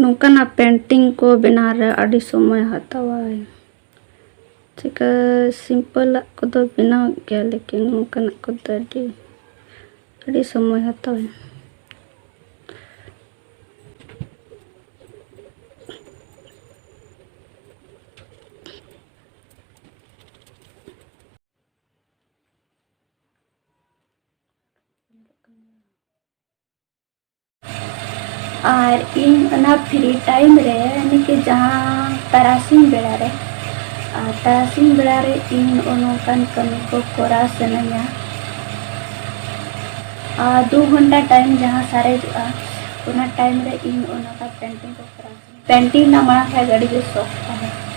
नौकाना painting को बनाव रे अड़ी समय हतावाय चिका सिंपल को तो बनाव गया लेकिन नौकाना को तो अड़ी समय हतावाय। और इन अना फ्री टाइम रे यानी कि जहाँ तारासिंग बेड़ा रे तारासिंग बेड़ा रे इन ओनोकान कमी को कोरा सनया 2 घंटा टाइम जहाँ सारे उना टाइम रे इन ओनोका पेंटिंग को कोरा पेंटिंग ना मना है गड़ी जो शौक है।